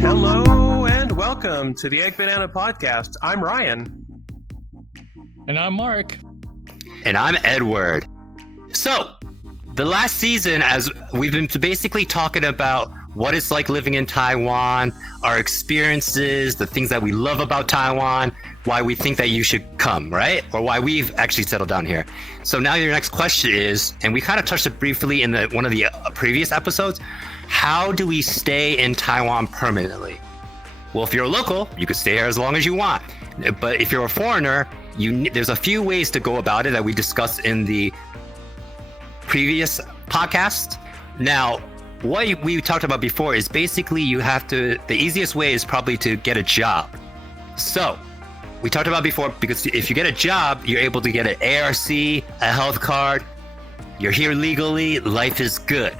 Hello and welcome to the EggBanana podcast. I'm Ryan. And I'm Marc. And I'm Edward. So, the last season, as we've been basically talking about what it's like living in Taiwan, our experiences, the things that we love about Taiwan, why we think that you should come, right? Or why we've actually settled down here. So now your next question is, and we kind of touched it briefly in one of the previous episodes, how do we stay in Taiwan permanently? Well, if you're a local, you could stay here as long as you want. But if you're a foreigner, there's a few ways to go about it that we discussed in the previous podcast. Now, what we talked about before is basically the easiest way is probably to get a job. So we talked about before, because if you get a job, you're able to get an ARC, a health card. You're here legally. Life is good.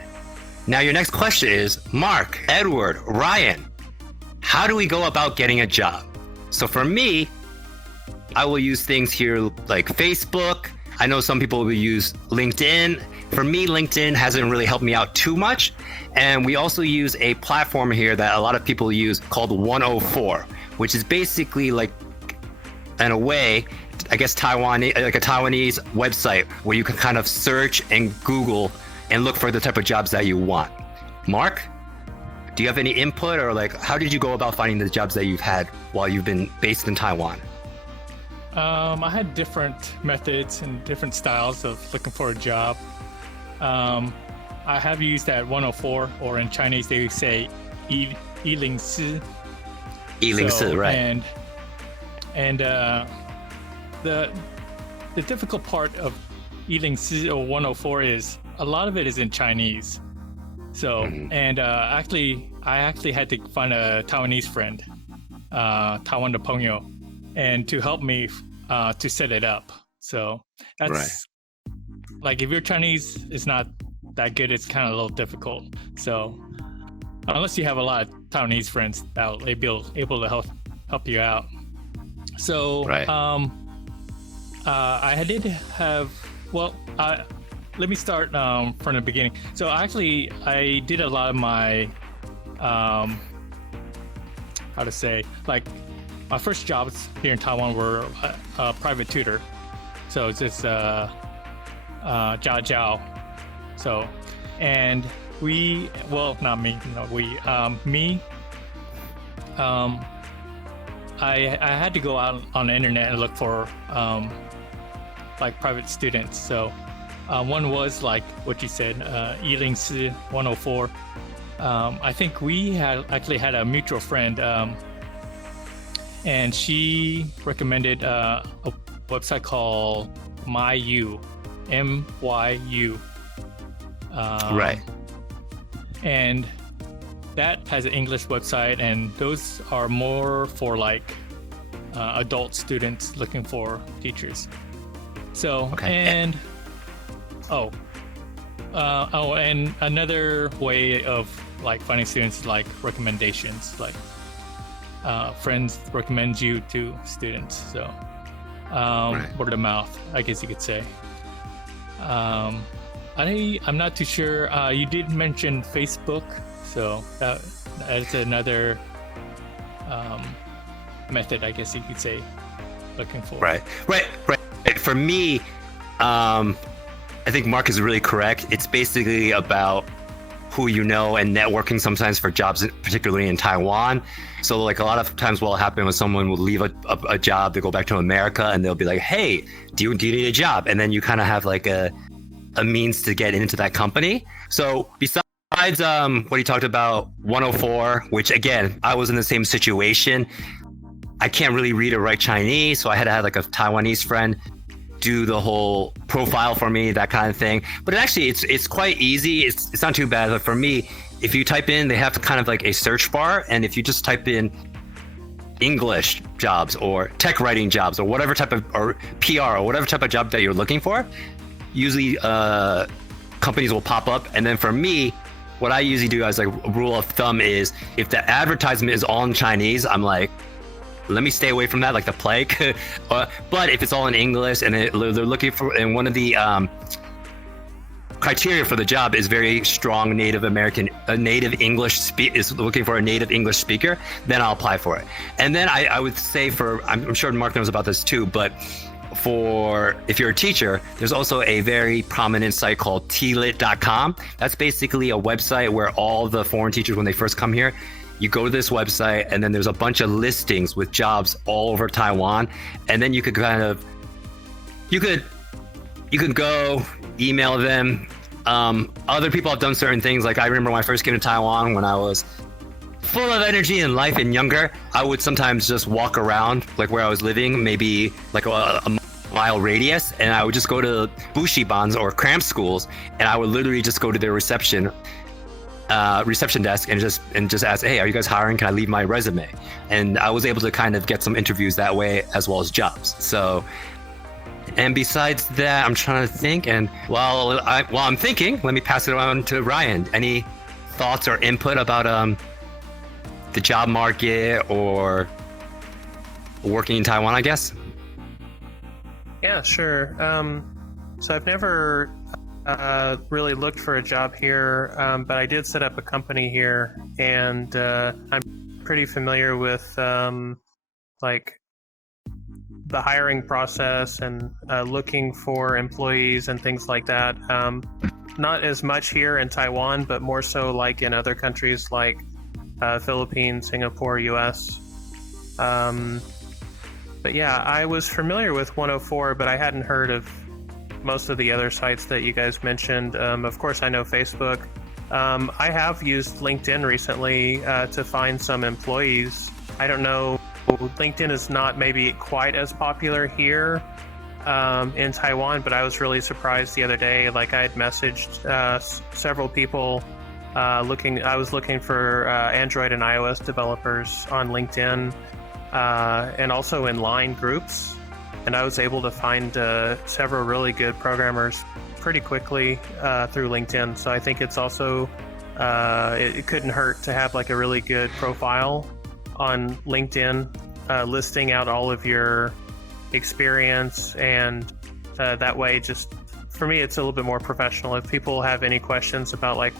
Now, your next question is, Marc, Edward, Ryan, how do we go about getting a job? So for me, I will use things here like Facebook. I know some people will use LinkedIn. For me, LinkedIn hasn't really helped me out too much. And we also use a platform here that a lot of people use called 104, which is basically like, in a way, I guess like a Taiwanese website where you can kind of search and Google and look for the type of jobs that you want. Marc, do you have any input, or like, how did you go about finding the jobs that you've had while you've been based in Taiwan? I had different methods and different styles of looking for a job. I have used that 104, or in Chinese they say 104. 104, right. And the difficult part of 104 or 104 is a lot of it is in Chinese. So, and I actually had to find a Taiwanese friend, Taiwan de Pengyo, and to help me to set it up. So that's right. Like, if your Chinese is not that good, it's kind of a little difficult. So unless you have a lot of Taiwanese friends, they'll be able to help you out. So right. I did have, let me start from the beginning. So actually, I did a lot of my, my first jobs here in Taiwan were a private tutor. So it's just Jiao. So, and I had to go out on the internet and look for like private students. So one was like what you said, 104. I think we actually had a mutual friend, and she recommended a website called MyU, MYU. Right. And that has an English website, and those are more for like adult students looking for teachers. So, okay. And and another way of like finding students is like recommendations, like friends recommend you to students. So right. Word of mouth, I guess you could say. I'm not too sure. You did mention Facebook, so that's another method, I guess you could say, looking for. Right. For me, I think Marc is really correct. It's basically about who you know and networking sometimes for jobs, particularly in Taiwan. So like a lot of times what will happen when someone will leave a job to go back to America, and they'll be like, hey, do you need a job? And then you kind of have like a means to get into that company. So besides what he talked about, 104, which again, I was in the same situation. I can't really read or write Chinese, so I had to have like a Taiwanese friend do the whole profile for me, that kind of thing. But it's quite easy. It's not too bad. But for me, if you type in, they have kind of like a search bar, and if you just type in English jobs or tech writing jobs or whatever type of, or PR or whatever type of job that you're looking for, usually companies will pop up. And then for me, what I usually do as like a rule of thumb is, if the advertisement is all in Chinese, I'm like, let me stay away from that, like the plague. But if it's all in English and they're looking for, and one of the kind criteria for the job is very strong native English is looking for a native English speaker, then I'll apply for it. And then I would say I'm sure Mark knows about this too, but if you're a teacher, there's also a very prominent site called tlit.com. That's basically a website where all the foreign teachers, when they first come here, you go to this website and then there's a bunch of listings with jobs all over Taiwan. And then you could you could go email them. Other people have done certain things. Like I remember when I first came to Taiwan, when I was full of energy and life and younger, I would sometimes just walk around like where I was living, maybe like a mile radius, and I would just go to bushibans or cram schools, and I would literally just go to their reception desk and just ask, hey, are you guys hiring? Can I leave my resume? And I was able to kind of get some interviews that way as well as jobs. So, and besides that, I'm trying to think, and while I'm thinking, let me pass it on to Ryan. Any thoughts or input about the job market or working in Taiwan, I guess? Yeah, sure. So I've never really looked for a job here, but I did set up a company here, and I'm pretty familiar with like the hiring process and looking for employees and things like that. Not as much here in Taiwan, but more so like in other countries like Philippines, Singapore, US. But yeah, I was familiar with 104, but I hadn't heard of most of the other sites that you guys mentioned. Of course, I know Facebook. I have used LinkedIn recently to find some employees. I don't know, LinkedIn is not maybe quite as popular here in Taiwan, but I was really surprised the other day. Like I had messaged several people I was looking for Android and iOS developers on LinkedIn. And also in line groups, and I was able to find several really good programmers pretty quickly through LinkedIn. So I think it's also it couldn't hurt to have like a really good profile on LinkedIn, listing out all of your experience, and that way, just for me, it's a little bit more professional. If people have any questions about like,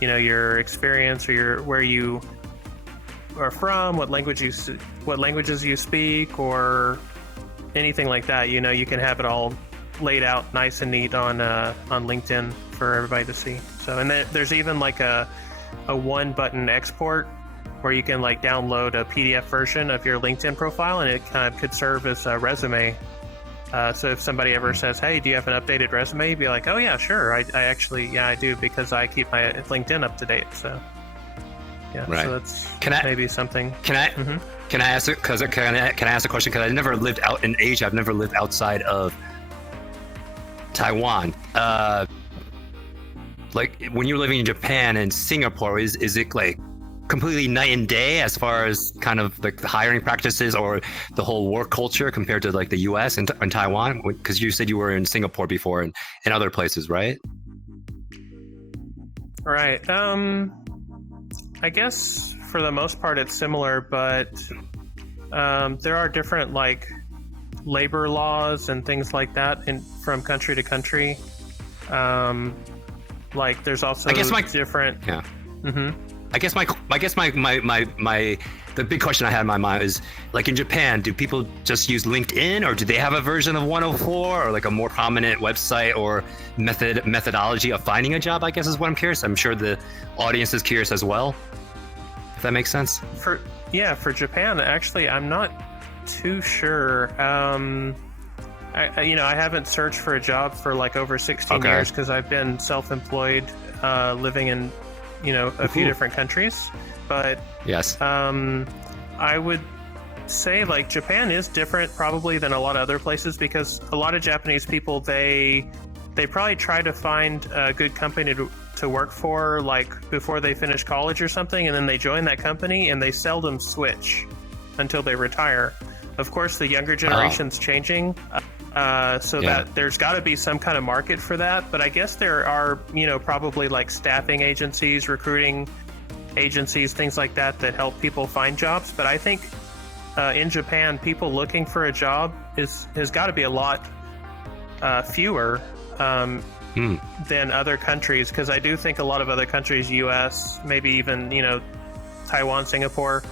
you know, your experience or where you are from, what languages you speak, or anything like that, you know, you can have it all laid out nice and neat on LinkedIn for everybody to see. So, and then there's even like a one button export where you can like download a PDF version of your LinkedIn profile, and it kind of could serve as a resume. So if somebody ever says, hey, do you have an updated resume? You'd be like, oh yeah, sure. I actually, yeah, I do, because I keep my LinkedIn up to date. So yeah, right. So that's maybe something. Can I ask it? Can I ask a question? Because I never lived out in Asia. I've never lived outside of Taiwan. Like when you're living in Japan and Singapore, is it like completely night and day as far as kind of like the hiring practices or the whole work culture compared to like the US and Taiwan? Because you said you were in Singapore before and other places, right? Right. I guess for the most part it's similar, but there are different like labor laws and things like that from country to country. Like there's also different. Yeah. Mm-hmm. I guess the big question I had in my mind is, like in Japan, do people just use LinkedIn, or do they have a version of 104 or like a more prominent website or methodology of finding a job? I guess is what I'm curious. I'm sure the audience is curious as well, if that makes sense. For Japan, actually, I'm not too sure. I haven't searched for a job for like over 16 years because I've been self-employed, living in a few different countries. But yes, I would say like Japan is different probably than a lot of other places, because a lot of Japanese people, they probably try to find a good company to work for like before they finish college or something, and then they join that company and they seldom switch until they retire. Of course, the younger generation's changing, that there's got to be some kind of market for that. But I guess there are, probably like staffing agencies, recruiting agencies, things like that help people find jobs. But I think in Japan, people looking for a job has got to be a lot fewer. than other countries, because I do think a lot of other countries, US, maybe even Taiwan, Singapore,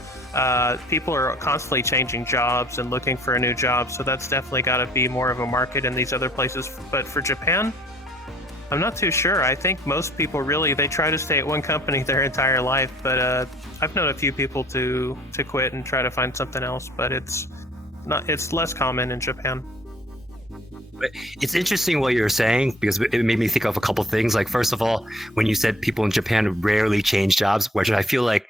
people are constantly changing jobs and looking for a new job, so that's definitely got to be more of a market in these other places. But for Japan, I'm not too sure. I think most people they try to stay at one company their entire life, but I've known a few people to quit and try to find something else, but it's less common in Japan. It's interesting what you're saying, because it made me think of a couple things. Like, first of all, when you said people in Japan rarely change jobs, which I feel like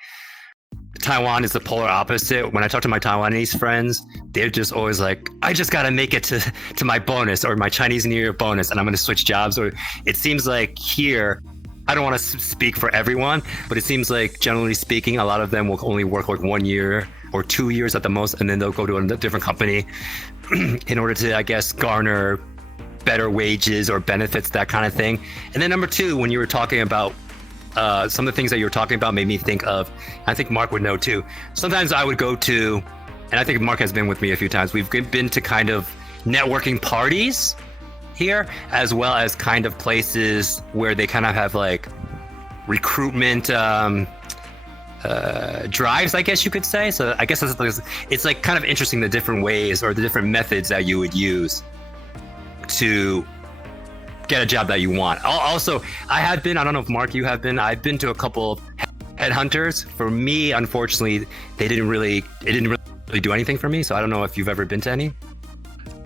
Taiwan is the polar opposite. When I talk to my Taiwanese friends, they're just always like, I just got to make it to my bonus or my Chinese New Year bonus, and I'm going to switch jobs. Or it seems like here, I don't want to speak for everyone, but it seems like, generally speaking, a lot of them will only work like 1 year or 2 years at the most, and then they'll go to a different company in order to, I guess, garner better wages or benefits, that kind of thing. And then number two, when you were talking about some of the things that you were talking about made me think of, I think Mark would know too. Sometimes I would go to, and I think Mark has been with me a few times, we've been to kind of networking parties here, as well as kind of places where they kind of have like recruitment drives, I guess you could say. So I guess it's like kind of interesting, the different ways or the different methods that you would use to get a job that you want. Also, I don't know if Mark, you have been, I've been to a couple of headhunters. For me, unfortunately, it didn't really do anything for me. So I don't know if you've ever been to any.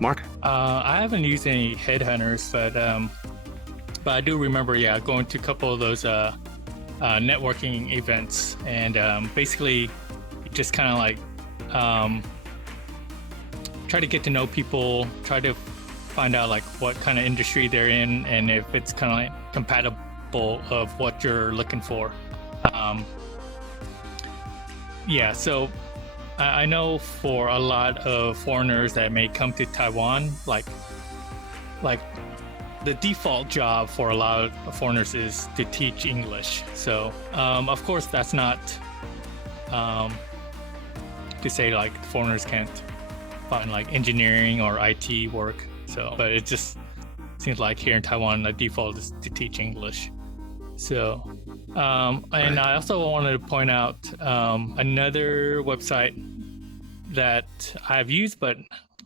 Mark? I haven't used any headhunters, but I do remember, going to a couple of those networking events, and basically just kind of like try to get to know people, try to find out like what kind of industry they're in, and if it's kind of like compatible of what you're looking for. So I know for a lot of foreigners that may come to Taiwan, like the default job for a lot of foreigners is to teach English. So of course that's not to say like foreigners can't find like engineering or IT work. So, but it just seems like here in Taiwan, the default is to teach English. So, and I also wanted to point out another website that I've used, but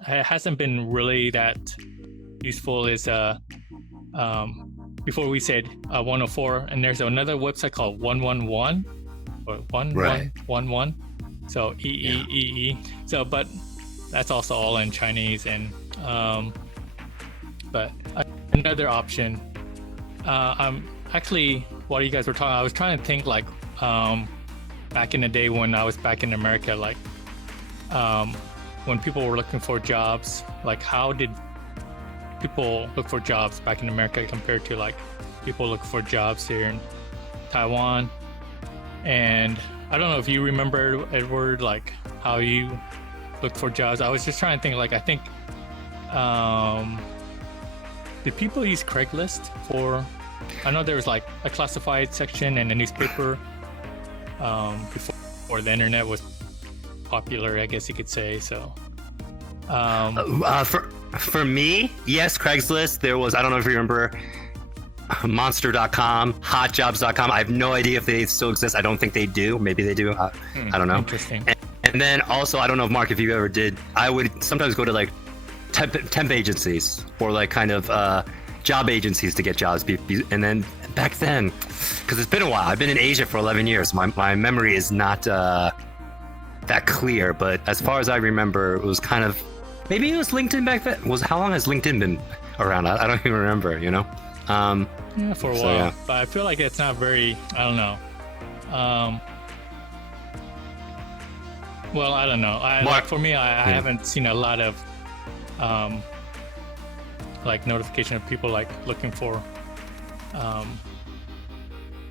it hasn't been really that useful, is before we said 104, and there's another website called 111 or 1111. So EEEE. So, but that's also all in Chinese, and but another option. I'm actually, while you guys were talking, I was trying to think like back in the day when I was back in America, like when people were looking for jobs, like how did people look for jobs back in America compared to like people look for jobs here in Taiwan? And I don't know if you remember, Edward, like how you look for jobs. I was just trying to think, like, I think did people use Craigslist for, I know there was like a classified section and a newspaper before the internet was popular, I guess you could say. So for me, yes, Craigslist. There was, I don't know if you remember, monster.com, hotjobs.com. I have no idea if they still exist. I don't think they do. Maybe they do. I don't know. Interesting. And then also, I don't know if Mark, if you ever did, I would sometimes go to like temp agencies or like kind of job agencies to get jobs. And then back then, because it's been a while, I've been in Asia for 11 years. My memory is not that clear, but as far as I remember, it was kind of, maybe it was LinkedIn back then. How long has LinkedIn been around? I don't even remember, you know? Yeah, for a while. Yeah. But I feel like it's not very, I don't know. Well, I don't know. Like for me, I haven't seen a lot of like notification of people like looking for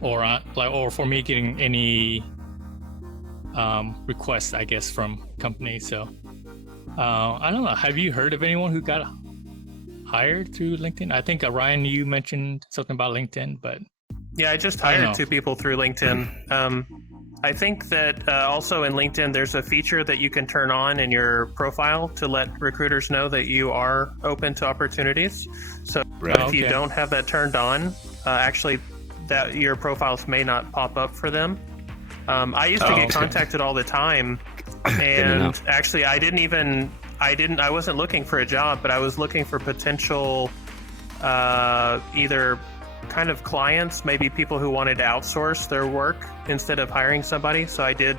or for me getting any requests, I guess, from companies. So I don't know. Have you heard of anyone who got hired through LinkedIn? I think Ryan, you mentioned something about LinkedIn, but yeah, I just hired 2 people through LinkedIn. I think that also in LinkedIn, there's a feature that you can turn on in your profile to let recruiters know that you are open to opportunities. So if you don't have that turned on, actually, that your profiles may not pop up for them. I used to get contacted all the time, and actually, I wasn't looking for a job, but I was looking for potential either kind of clients, maybe people who wanted to outsource their work instead of hiring somebody. So I did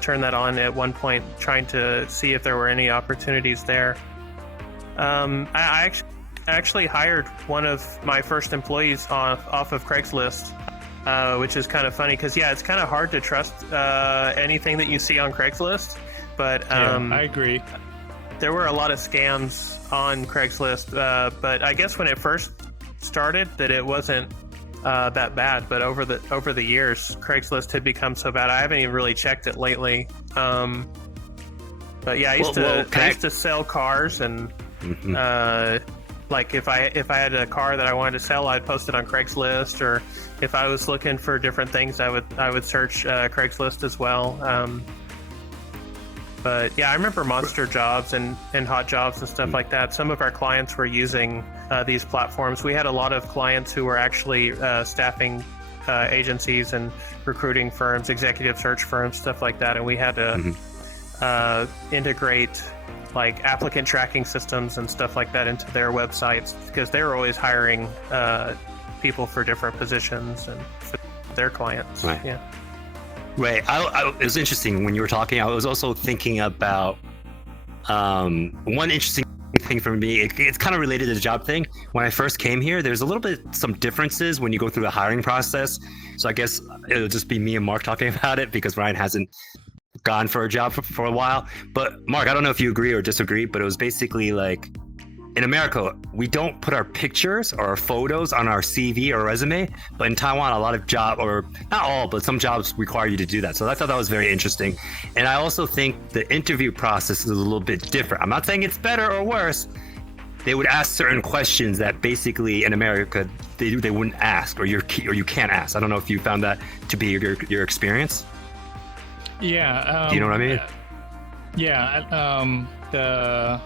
turn that on at one point, trying to see if there were any opportunities there. I actually hired one of my first employees off of Craigslist, which is kind of funny because, it's kind of hard to trust anything that you see on Craigslist. But I agree. There were a lot of scams on Craigslist, but I guess when it first started that it wasn't that bad, but over the years Craigslist had become so bad. I haven't even really checked it lately. But yeah, I used to sell cars, and like if I had a car that I wanted to sell, I'd post it on Craigslist, or if I was looking for different things, I would search Craigslist as well. But yeah, I remember Monster Jobs and Hot Jobs and stuff like that. Some of our clients were using these platforms. We had a lot of clients who were actually staffing agencies and recruiting firms, executive search firms, stuff like that. And we had to integrate like applicant tracking systems and stuff like that into their websites, because they were always hiring people for different positions and for their clients. Right. Yeah. Right. It was interesting when you were talking. I was also thinking about one interesting thing for me. It's kind of related to the job thing. When I first came here, there's a little bit some differences when you go through the hiring process. So I guess it'll just be me and Mark talking about it, because Ryan hasn't gone for a job for a while. But Mark, I don't know if you agree or disagree, but it was basically like, in America, we don't put our pictures or our photos on our CV or resume, but in Taiwan, a lot of or not all, but some jobs require you to do that. So I thought that was very interesting. And I also think the interview process is a little bit different. I'm not saying it's better or worse. They would ask certain questions that basically in America, they wouldn't ask, or you can't ask. I don't know if you found that to be your experience. Yeah. Do you know what I mean? Yeah.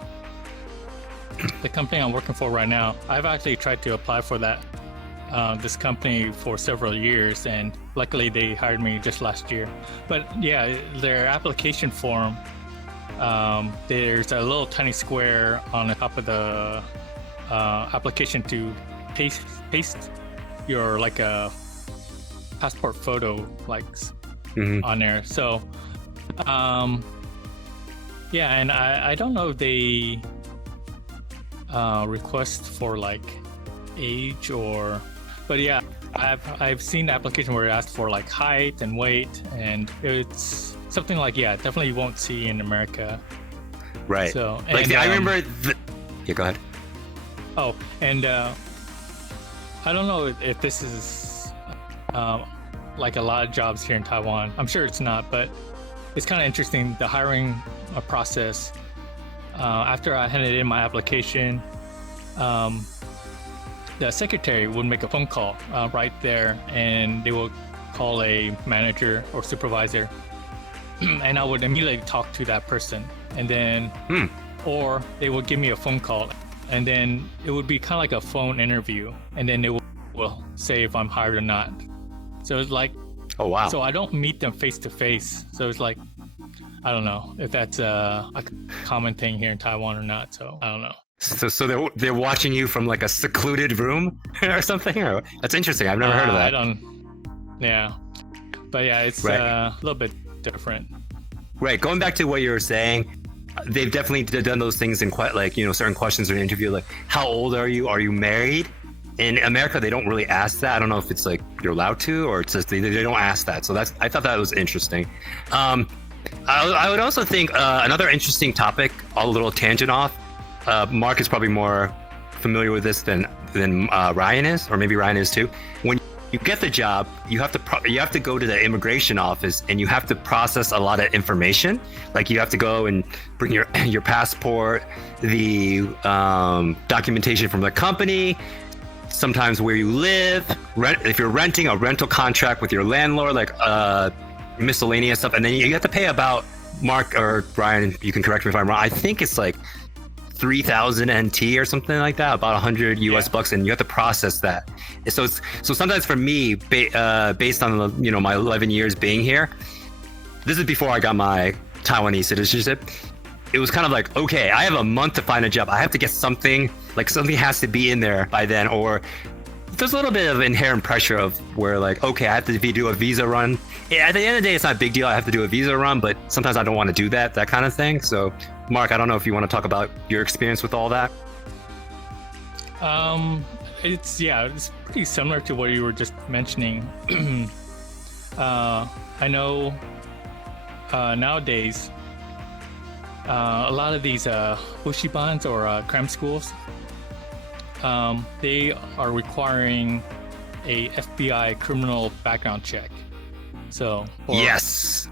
The company I'm working for right now, I've actually tried to apply for this company for several years, and luckily they hired me just last year. But yeah, their application form, there's a little tiny square on the top of the application to paste your like a passport photo on there. So yeah, and I don't know if they request for like age but yeah, I've seen the application where it asks for like height and weight, and it's something like, definitely you won't see in America. Right. So I remember yeah, go ahead. Oh, and I don't know if this is like a lot of jobs here in Taiwan. I'm sure it's not, but it's kind of interesting, the hiring process. After I handed in my application, the secretary would make a phone call right there, and they will call a manager or supervisor, and I would immediately talk to that person, and then or they would give me a phone call, and then it would be kind of like a phone interview, and then they will say if I'm hired or not. So it's like, oh wow. So I don't meet them face to face. So it's like, I don't know if that's a common thing here in Taiwan or not. So I don't know. So they're watching you from like a secluded room or something? Or, that's interesting. I've never heard of that. Yeah. But yeah, it's a little bit different. Right. Going back to what you were saying, they've definitely done those things in quite certain questions in an interview, like how old are you? Are you married? In America, they don't really ask that. I don't know if it's like you're allowed to, or it's just they don't ask that. So I thought that was interesting. I would also think another interesting topic, a little tangent off. Mark is probably more familiar with this than Ryan is, or maybe Ryan is too. When you get the job, you have to go to the immigration office, and you have to process a lot of information. Like you have to go and bring your passport, the documentation from the company, sometimes where you live, if you're renting, a rental contract with your landlord, like miscellaneous stuff, and then you have to pay about, Mark or Brian, you can correct me if I'm wrong, I think it's like 3,000 NT or something like that, about 100 US bucks, and you have to process that. So sometimes for me, based on my 11 years being here, this is before I got my Taiwanese citizenship. It was kind of like, okay, I have a month to find a job. I have to get something, like something has to be in there by then, or there's a little bit of inherent pressure of where like, okay, I have to do a visa run. At the end of the day, it's not a big deal. I have to do a visa run, but sometimes I don't want to do that kind of thing. So, Mark, I don't know if you want to talk about your experience with all that. It's pretty similar to what you were just mentioning. I know nowadays a lot of these bushibans or cram schools, they are requiring a FBI criminal background check. So yes.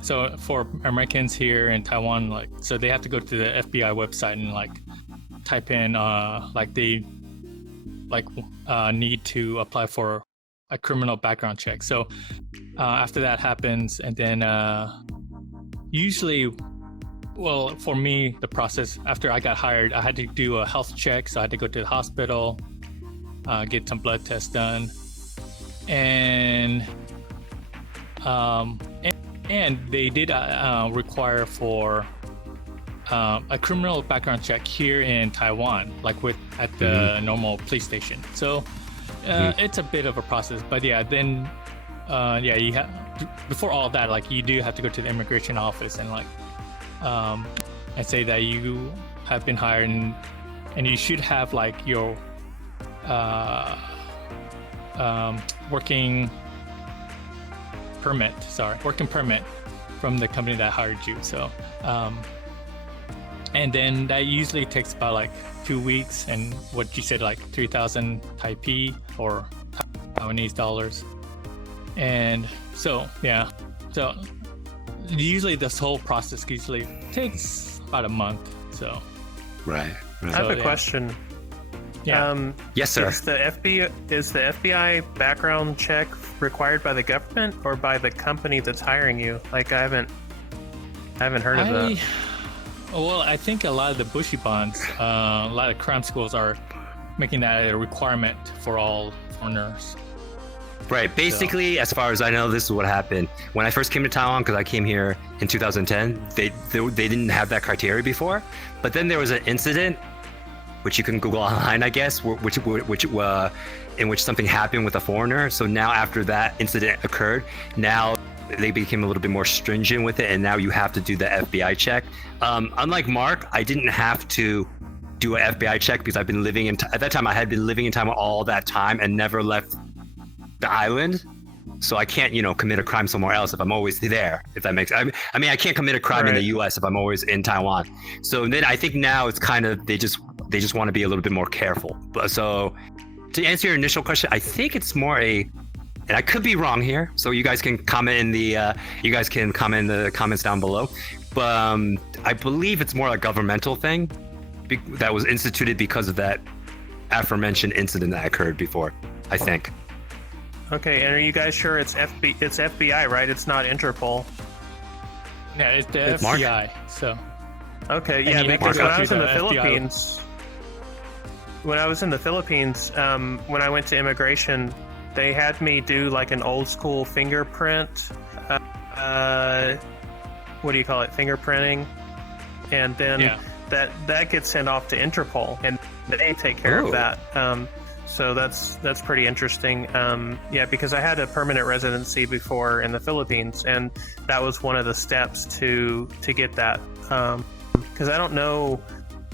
So for Americans here in Taiwan, like, so they have to go to the FBI website and like type in they need to apply for a criminal background check. So after that happens, and then usually, well, for me, the process after I got hired, I had to do a health check. So I had to go to the hospital, get some blood tests done, and they did require for a criminal background check here in Taiwan, like at the normal police station. So it's a bit of a process, but then you have before all that, like you do have to go to the immigration office and like and say that you have been hired, and you should have like your working permit from the company that hired you. So and then that usually takes about like 2 weeks, and what you said, like 3,000 Taipei or Taiwanese dollars. And so so usually this whole process usually takes about a month. So right. I have a question. Yes, sir. Is the FBI background check required by the government or by the company that's hiring you? Like, I haven't heard of that. Well, I think a lot of the bushibans, a lot of cram schools are making that a requirement for all foreigners. Right. Basically, as far as I know, this is what happened. When I first came to Taiwan, because I came here in 2010, they didn't have that criteria before. But then there was an incident, which you can Google online, I guess, in which something happened with a foreigner. So now after that incident occurred, now they became a little bit more stringent with it, and now you have to do the FBI check. Unlike Mark, I didn't have to do an FBI check because I've been living at that time I had been living in Taiwan all that time and never left the island. So I can't, commit a crime somewhere else if I'm always there, if that makes sense. I mean, I can't commit a crime in the US if I'm always in Taiwan. So then I think now it's kind of, they just want to be a little bit more careful. But so to answer your initial question, I think it's more and I could be wrong here, so you guys can comment in the comments down below. But I believe it's more a governmental thing that was instituted because of that aforementioned incident that occurred before, I think. Okay, and are you guys sure it's FBI, right? It's not Interpol. Yeah, it's the FBI. Mark? So. Okay, yeah, because when I was in the Philippines, when I went to immigration, they had me do like an old school fingerprint. What do you call it? Fingerprinting, and then that gets sent off to Interpol, and they take care of that. So that's pretty interesting. Because I had a permanent residency before in the Philippines, and that was one of the steps to get that. Because I don't know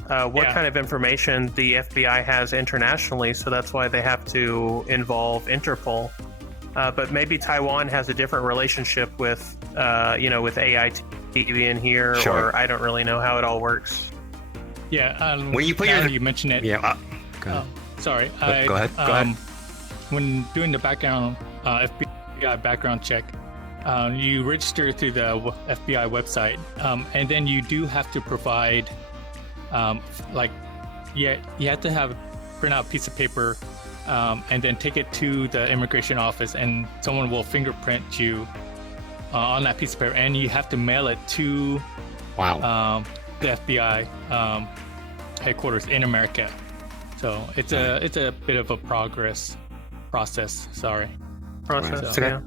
what kind of information the FBI has internationally, so that's why they have to involve Interpol. But maybe Taiwan has a different relationship with AIT in here, or I don't really know how it all works. Yeah. When you put you mentioned it. Yeah. Sorry. Go ahead. When doing the background FBI background check, you register through the FBI website, and then you do have to provide, you have to print out a piece of paper, and then take it to the immigration office, and someone will fingerprint you on that piece of paper, and you have to mail it to Wow. the FBI headquarters in America. So it's a bit of a process. Sorry. Process. It's okay.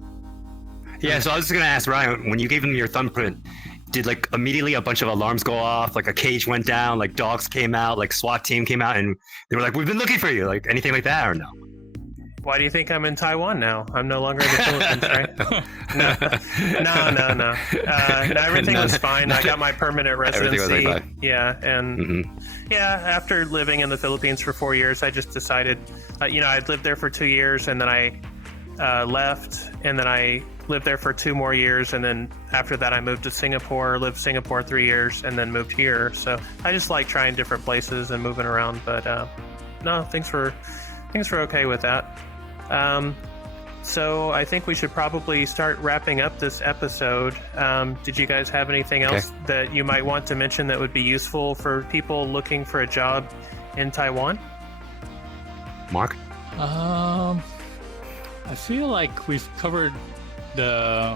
Yeah, so I was just gonna ask Ryan, when you gave him your thumbprint, did like immediately a bunch of alarms go off, like a cage went down, like dogs came out, like SWAT team came out, and they were like, "We've been looking for you," like anything like that, or no? Why do you think I'm in Taiwan now? I'm no longer in the Philippines, right? No. Everything was fine. I got my permanent residency. Everything was like fine. Yeah, and after living in the Philippines for 4 years, I just decided, I'd lived there for 2 years, and then I left, and then I lived there for 2 more years, and then after that I moved to Singapore, lived Singapore 3 years, and then moved here. So I just like trying different places and moving around, but no, things were okay with that. So I think we should probably start wrapping up this episode. Did you guys have anything else that you might want to mention that would be useful for people looking for a job in Taiwan? Mark? I feel like we've covered the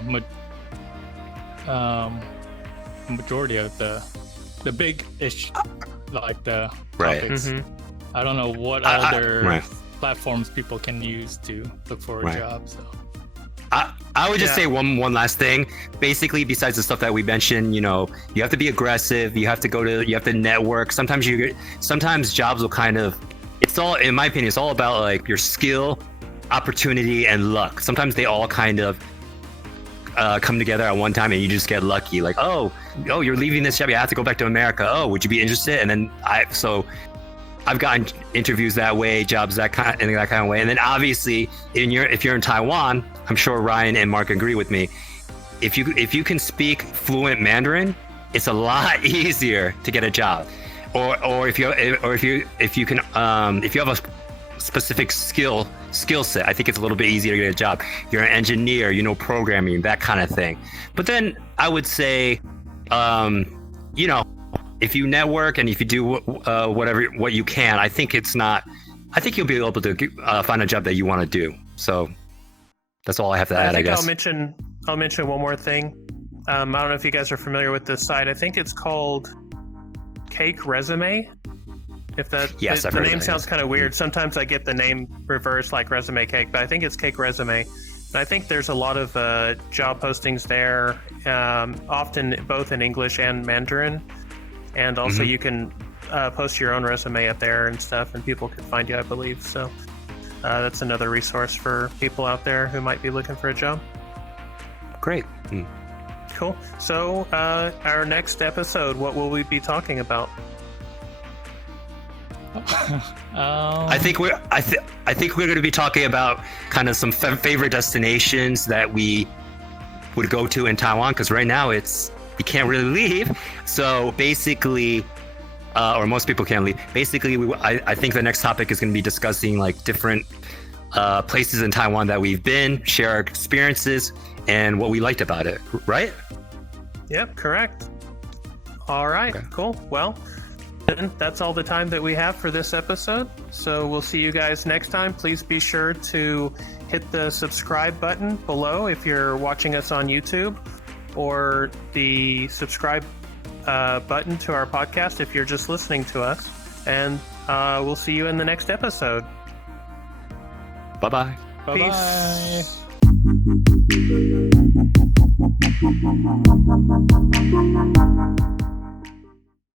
majority of the big-ish, like the topics. I don't know what other platforms people can use to look for a job. So I would just say one last thing. Basically, besides the stuff that we mentioned, you have to be aggressive. You have to network. Sometimes jobs will kind of, it's all, in my opinion, it's all about like your skill, opportunity, and luck. Sometimes they all kind of come together at one time, and you just get lucky. Like, oh, you're leaving this job. You have to go back to America. Oh, would you be interested? And then I've gotten interviews that way, jobs in that kind of way. And then obviously, if you're in Taiwan, I'm sure Ryan and Mark agree with me. If you can speak fluent Mandarin, it's a lot easier to get a job. Or if you have a specific skill set, I think it's a little bit easier to get a job. You're an engineer, programming, that kind of thing. But then I would say, if you network and if you do what you can, I think you'll be able to find a job that you want to do. So that's all I have to add, I guess. I'll mention one more thing. I don't know if you guys are familiar with this site. I think it's called Cake Resume. Yes, the name sounds kind of weird. Sometimes I get the name reversed, like Resume Cake, but I think it's Cake Resume. And I think there's a lot of job postings there, often both in English and Mandarin. And also you can post your own resume up there and stuff, and people can find you, I believe. So that's another resource for people out there who might be looking for a job. Great. Cool. So our next episode, what will we be talking about? I think we're going to be talking about kind of some favorite destinations that we would go to in Taiwan, because right now you can't really leave. So basically, or most people can't leave. Basically, I think the next topic is going to be discussing like different places in Taiwan that we've been, share our experiences, and what we liked about it. Right? Yep, correct. All right, cool. Well, then that's all the time that we have for this episode. So we'll see you guys next time. Please be sure to hit the subscribe button below if you're watching us on YouTube, or the subscribe button to our podcast if you're just listening to us. And we'll see you in the next episode. Bye-bye. Bye-bye. Peace.